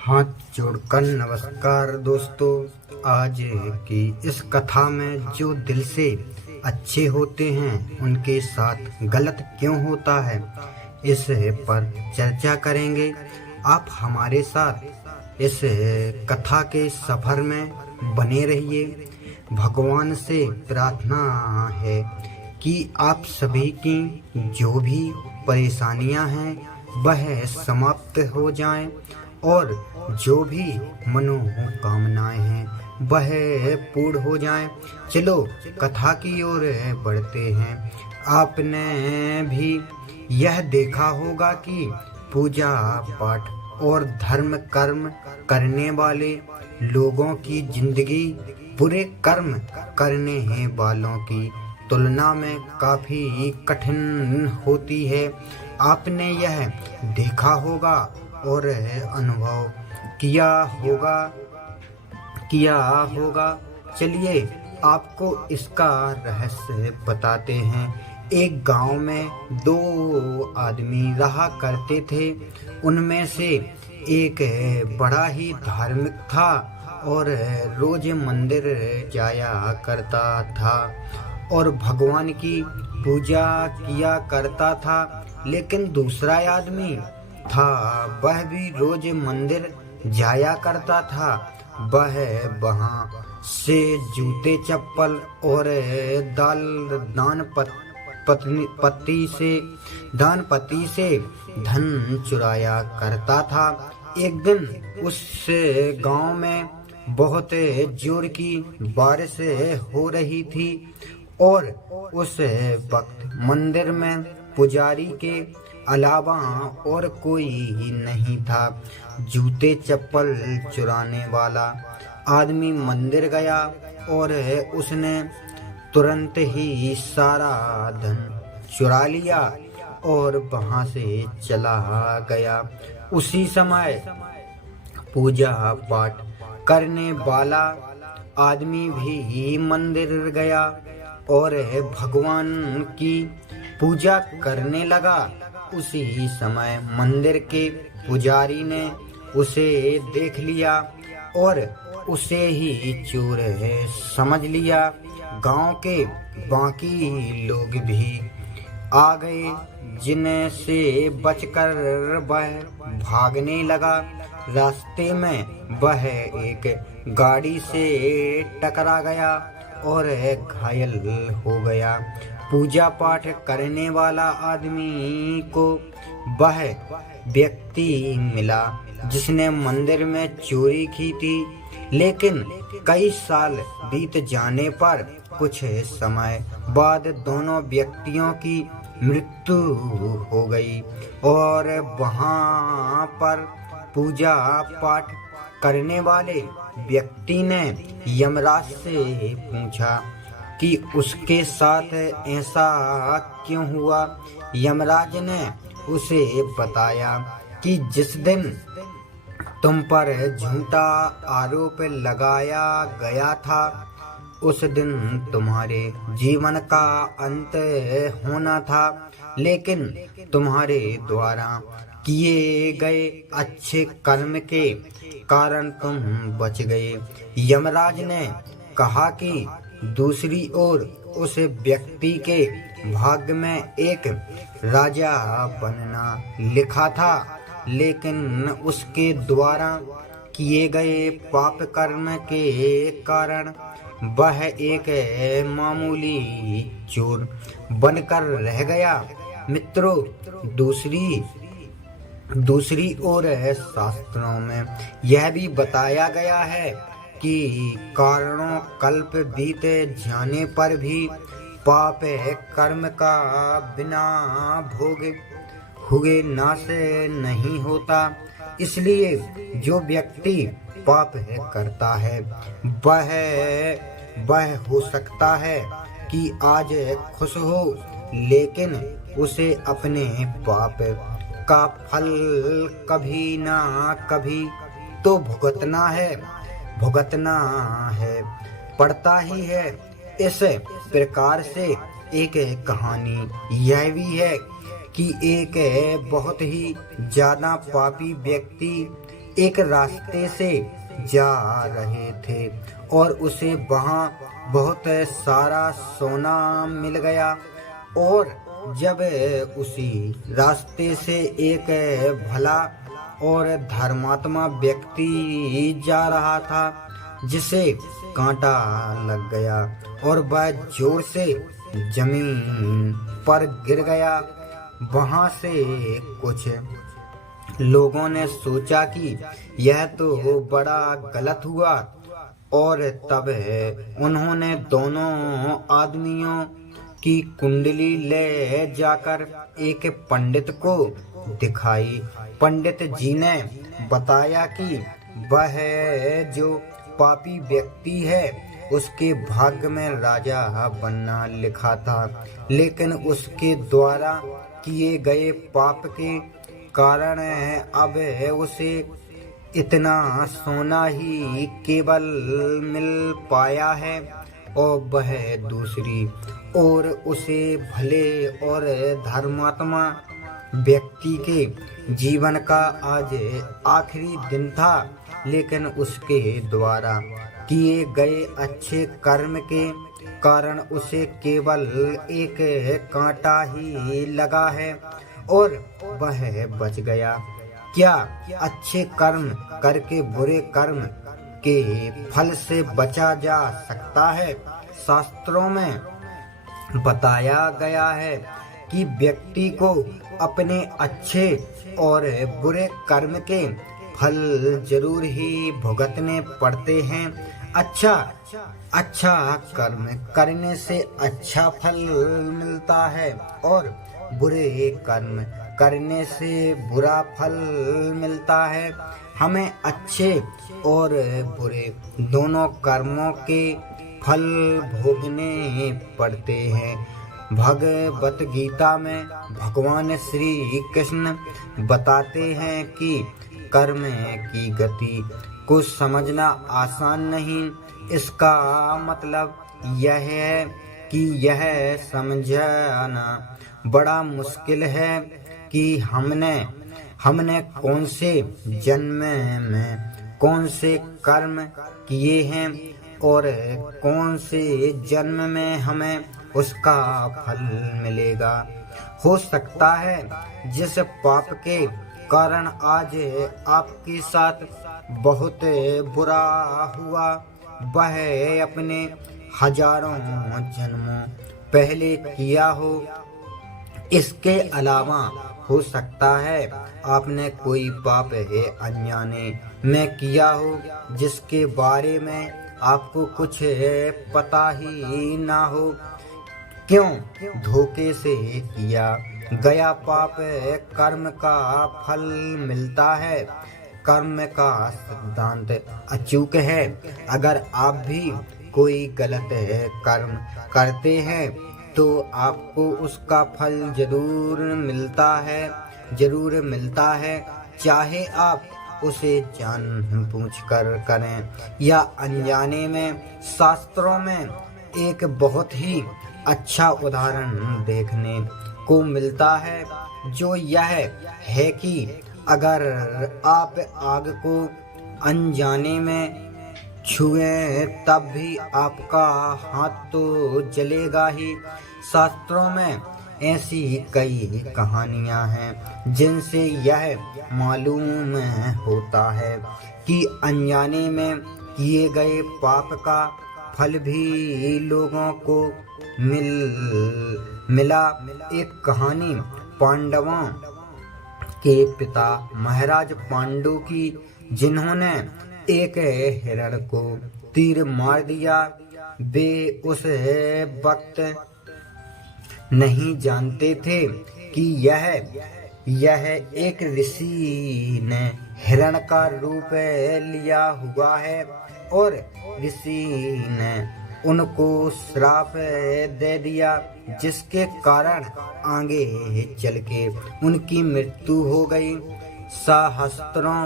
हाथ जोड़कर नमस्कार दोस्तों। आज की इस कथा में जो दिल से अच्छे होते हैं उनके साथ गलत क्यों होता है, इस पर चर्चा करेंगे। आप हमारे साथ इस कथा के सफर में बने रहिए। भगवान से प्रार्थना है कि आप सभी की जो भी परेशानियां हैं वह समाप्त हो जाएं और जो भी मनोकामनाएं हैं वह पूर्ण हो जाएं। चलो कथा की ओर बढ़ते हैं। आपने भी यह देखा होगा कि पूजा पाठ और धर्म कर्म करने वाले लोगों की जिंदगी बुरे कर्म करने वालों की तुलना में काफी कठिन होती है। आपने यह देखा होगा और अनुभव किया होगा। चलिए आपको इसका रहस्य बताते हैं। एक गांव में दो आदमी रहा करते थे। उनमें से एक बड़ा ही धार्मिक था और रोज मंदिर जाया करता था और भगवान की पूजा किया करता था। लेकिन दूसरा आदमी था, वह भी रोज मंदिर जाया करता था। वह वहां से जूते चप्पल और दान पत्ती से धन चुराया करता था। एक दिन उस गांव में बहुत जोर की बारिश हो रही थी और उस वक्त मंदिर में पुजारी के अलावा और कोई ही नहीं था। जूते चप्पल चुराने वाला आदमी मंदिर गया और उसने तुरंत ही सारा धन चुरा लिया और वहां से चला गया। उसी समय पूजा पाठ करने वाला आदमी भी मंदिर गया और भगवान की पूजा करने लगा। उसी समय मंदिर के पुजारी ने उसे देख लिया और उसे ही चोर समझ लिया। गांव के बाकी लोग भी आ गए, जिनसे बचकर वह भागने लगा। रास्ते में वह एक गाड़ी से टकरा गया और घायल हो गया। पूजा पाठ करने वाला आदमी को वह व्यक्ति मिला जिसने मंदिर में चोरी की थी। लेकिन कई साल बीत जाने पर कुछ समय बाद दोनों व्यक्तियों की मृत्यु हो गई और वहां पर पूजा पाठ करने वाले व्यक्ति ने यमराज से पूछा कि उसके साथ ऐसा क्यों हुआ। यमराज ने उसे बताया कि जिस दिन तुम पर झूठा आरोप लगाया गया था उस दिन तुम्हारे जीवन का अंत होना था, लेकिन तुम्हारे द्वारा किए गए अच्छे कर्म के कारण तुम बच गए। यमराज ने कहा कि दूसरी ओर उस व्यक्ति के भाग्य में एक राजा बनना लिखा था, लेकिन उसके द्वारा किए गए पाप कर्म के कारण वह एक मामूली चोर बनकर रह गया। मित्रों, दूसरी ओर शास्त्रों में यह भी बताया गया है कि कारणों कल्प बीत जाने पर भी पाप कर्म का बिना भोग हुए नाश नहीं होता। इसलिए जो व्यक्ति पाप करता है वह हो सकता है कि आज खुश हो, लेकिन उसे अपने पाप का फल कभी ना कभी तो भुगतना है पड़ता ही है। इस प्रकार से एक कहानी यह भी है कि एक बहुत ही ज्यादा पापी व्यक्ति एक रास्ते से जा रहे थे और उसे वहाँ बहुत सारा सोना मिल गया। और जब उसी रास्ते से एक भला और धर्मात्मा व्यक्ति जा रहा था, जिसे कांटा लग गया और वह जोर से जमीन पर गिर गया। वहां से कुछ लोगों ने सोचा कि यह तो बड़ा गलत हुआ, और तब उन्होंने दोनों आदमियों की कुंडली ले जाकर एक पंडित को दिखाई। पंडित जी ने बताया कि वह जो पापी व्यक्ति है उसके भाग्य में राजा बनना लिखा था, लेकिन उसके द्वारा किए गए पाप के कारण अब उसे इतना सोना ही केवल मिल पाया है, और वह दूसरी ओर उसे भले और धर्मात्मा व्यक्ति के जीवन का आज आखिरी दिन था, लेकिन उसके द्वारा किए गए अच्छे कर्म के कारण उसे केवल एक कांटा ही लगा है और वह बच गया। क्या अच्छे कर्म करके बुरे कर्म के फल से बचा जा सकता है? शास्त्रों में बताया गया है कि व्यक्ति को अपने अच्छे और बुरे कर्म के फल जरूर ही भुगतने पड़ते हैं। अच्छा कर्म करने से अच्छा फल मिलता है और बुरे कर्म करने से बुरा फल मिलता है। हमें अच्छे और बुरे दोनों कर्मों के फल भोगने पड़ते हैं। भगवत गीता में भगवान श्री कृष्ण बताते हैं कि कर्म की गति को समझना आसान नहीं। इसका मतलब यह है कि यह समझना बड़ा मुश्किल है कि हमने कौन से जन्म में कौन से कर्म किए हैं और कौन से जन्म में हमें उसका फल मिलेगा। हो सकता है जिस पाप के कारण आज आपके साथ बहुत बुरा हुआ, वह अपने हजारों जन्मों पहले किया हो। इसके अलावा हो सकता है आपने कोई पाप है अनजाने में किया हो, जिसके बारे में आपको कुछ पता ही ना हो। क्यों धोखे से किया गया पाप कर्म का फल मिलता है। कर्म का सिद्धांत अचूक है। अगर आप भी कोई गलत कर्म करते हैं तो आपको उसका फल जरूर मिलता है, चाहे आप उसे जानबूझकर करें या अनजाने में। शास्त्रों में एक बहुत ही अच्छा उदाहरण देखने को मिलता है, जो यह है कि अगर आप आग को अनजाने में छुए तब भी आपका हाथ तो जलेगा ही। शास्त्रों में ऐसी कई कहानियां हैं जिनसे यह मालूम होता है कि अनजाने में किए गए पाप का फल भी लोगों को मिला। एक कहानी पांडवों के पिता महाराज पांडु की, जिन्होंने एक हिरण को तीर मार दिया। वे उस वक्त नहीं जानते थे कि यह एक ऋषि ने हिरण का रूप लिया हुआ है, और ऋषि ने उनको श्राप दे दिया, जिसके कारण आगे चल के उनकी मृत्यु हो गई। शास्त्रों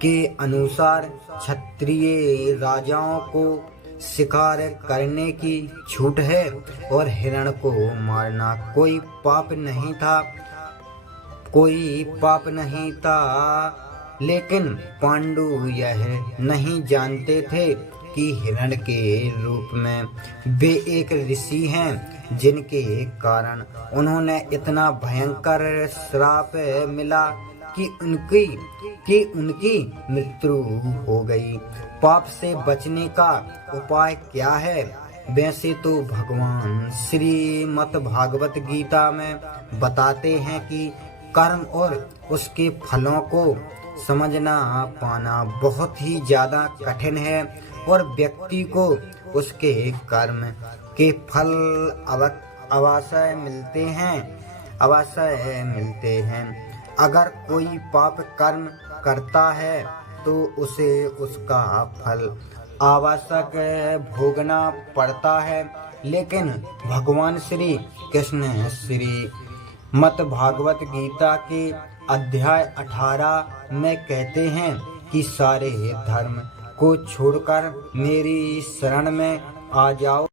के अनुसार क्षत्रिय राजाओं को शिकार करने की छूट है और हिरण को मारना कोई पाप नहीं था। लेकिन पांडु यह नहीं जानते थे कि हिरण के रूप में वे एक ऋषि हैं, जिनके कारण उन्होंने इतना भयंकर श्राप मिला कि उनकी मृत्यु हो गई। पाप से बचने का उपाय क्या है? वैसे तो भगवान श्रीमद् भागवत गीता में बताते हैं कि कर्म और उसके फलों को समझना पाना बहुत ही ज्यादा कठिन है और व्यक्ति को उसके कर्म के फल अवश्य मिलते हैं। अगर कोई पाप कर्म करता है तो उसे उसका फल आवश्यक भोगना पड़ता है, लेकिन भगवान श्री कृष्ण श्रीमद् भागवत गीता के अध्याय 18 में कहते हैं कि सारे धर्म को छोड़कर मेरी शरण में आ जाओ।